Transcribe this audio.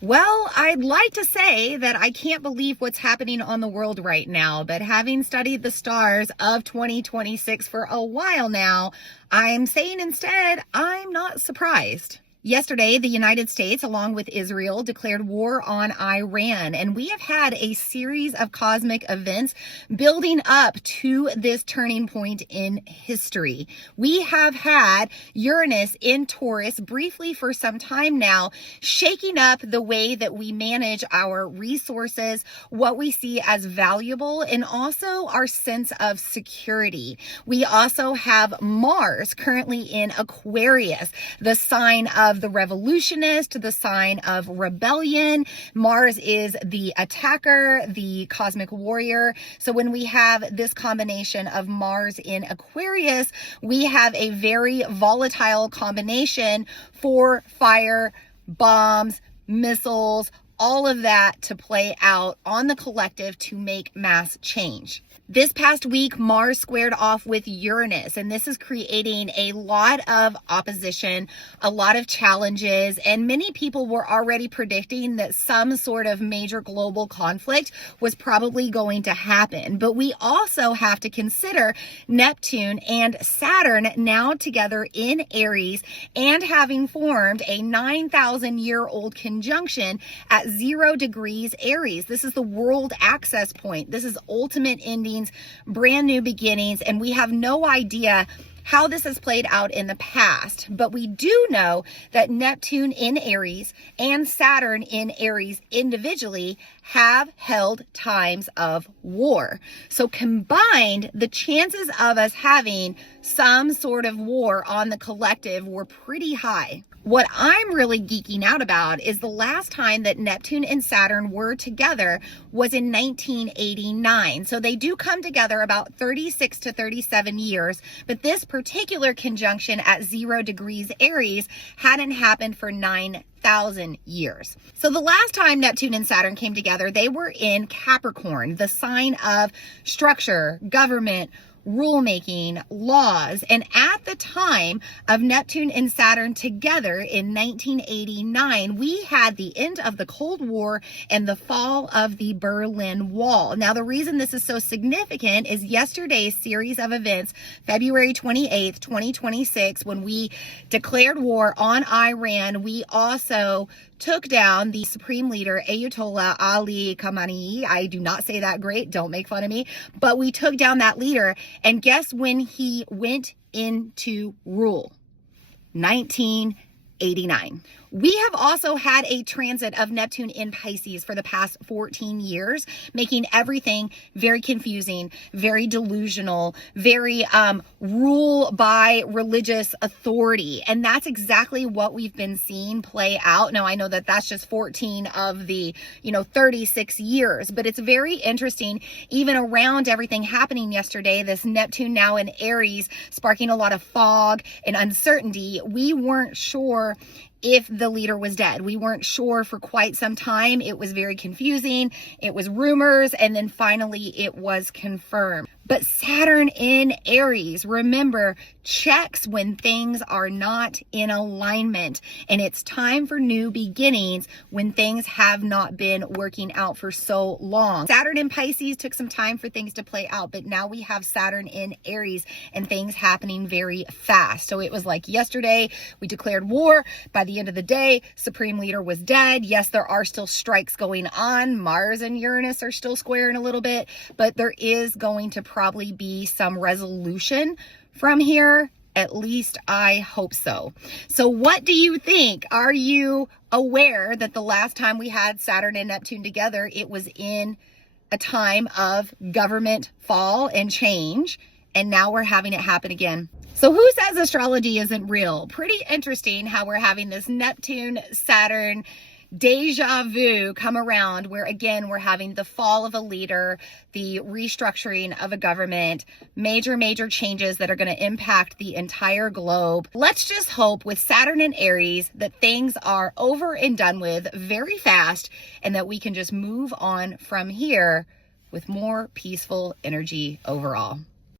Well, I'd like to say that I can't believe what's happening on the world right now, but having studied the stars of 2026 for a while now, I'm saying instead, I'm not surprised. Yesterday, the United States, along with Israel, declared war on Iran, and we have had a series of cosmic events building up to this turning point in history. We have had Uranus in Taurus briefly for some time now, shaking up the way that we manage our resources, what we see as valuable, and also our sense of security. We also have Mars currently in Aquarius, the sign of the revolutionist, the sign of rebellion. Mars is the attacker, the cosmic warrior. So when we have this combination of Mars in Aquarius, we have a very volatile combination for fire, bombs, missiles, all of that to play out on the collective to make mass change. This past week, Mars squared off with Uranus, and this is creating a lot of opposition, a lot of challenges, and many people were already predicting that some sort of major global conflict was probably going to happen. But we also have to consider Neptune and Saturn now together in Aries and having formed a 9,000-year-old conjunction at 0 degrees Aries. This is the world access point. This is ultimate ending, brand new beginnings, and we have no idea how this has played out in the past, but we do know that Neptune in Aries and Saturn in Aries individually have held times of war. So combined, the chances of us having some sort of war on the collective were pretty high. What I'm really geeking out about is the last time that Neptune and Saturn were together was in 1989. So they do come together about 36 to 37 years, but this particular conjunction at 0 degrees Aries hadn't happened for 9,000 years. So the last time Neptune and Saturn came together, they were in Capricorn, the sign of structure, government, rulemaking, laws. And at the time of Neptune and Saturn together in 1989, we had the end of the Cold War and the fall of the Berlin Wall. Now, the reason this is so significant is yesterday's series of events, February 28th, 2026, when we declared war on Iran, we also took down the supreme leader, Ayatollah Ali Khamenei. I do not say that great. Don't make fun of me. But we took down that leader. And guess when he went into rule? 1989. We have also had a transit of Neptune in Pisces for the past 14 years, making everything very confusing, very delusional, very rule by religious authority. And that's exactly what we've been seeing play out. Now, I know that that's just 14 of the, 36 years, but it's very interesting, even around everything happening yesterday, this Neptune now in Aries, sparking a lot of fog and uncertainty. We weren't sure if the leader was dead. We weren't sure for quite some time. It was very confusing. It was rumors, and then finally it was confirmed. But Saturn in Aries, remember, checks when things are not in alignment. And it's time for new beginnings when things have not been working out for so long. Saturn in Pisces took some time for things to play out, but now we have Saturn in Aries and things happening very fast. So it was like yesterday, we declared war. By the end of the day, Supreme Leader was dead. Yes, there are still strikes going on. Mars and Uranus are still squaring a little bit, but there is going to probably be some resolution from here. At least I hope so. So what do you think? Are you aware that the last time we had Saturn and Neptune together, it was in a time of government fall and change, and now we're having it happen again? So who says astrology isn't real? Pretty interesting how we're having this Neptune, Saturn, deja vu come around, where again we're having the fall of a leader, the restructuring of a government, major changes that are going to impact the entire globe. Let's just hope with Saturn and Aries that things are over and done with very fast, and that we can just move on from here with more peaceful energy overall.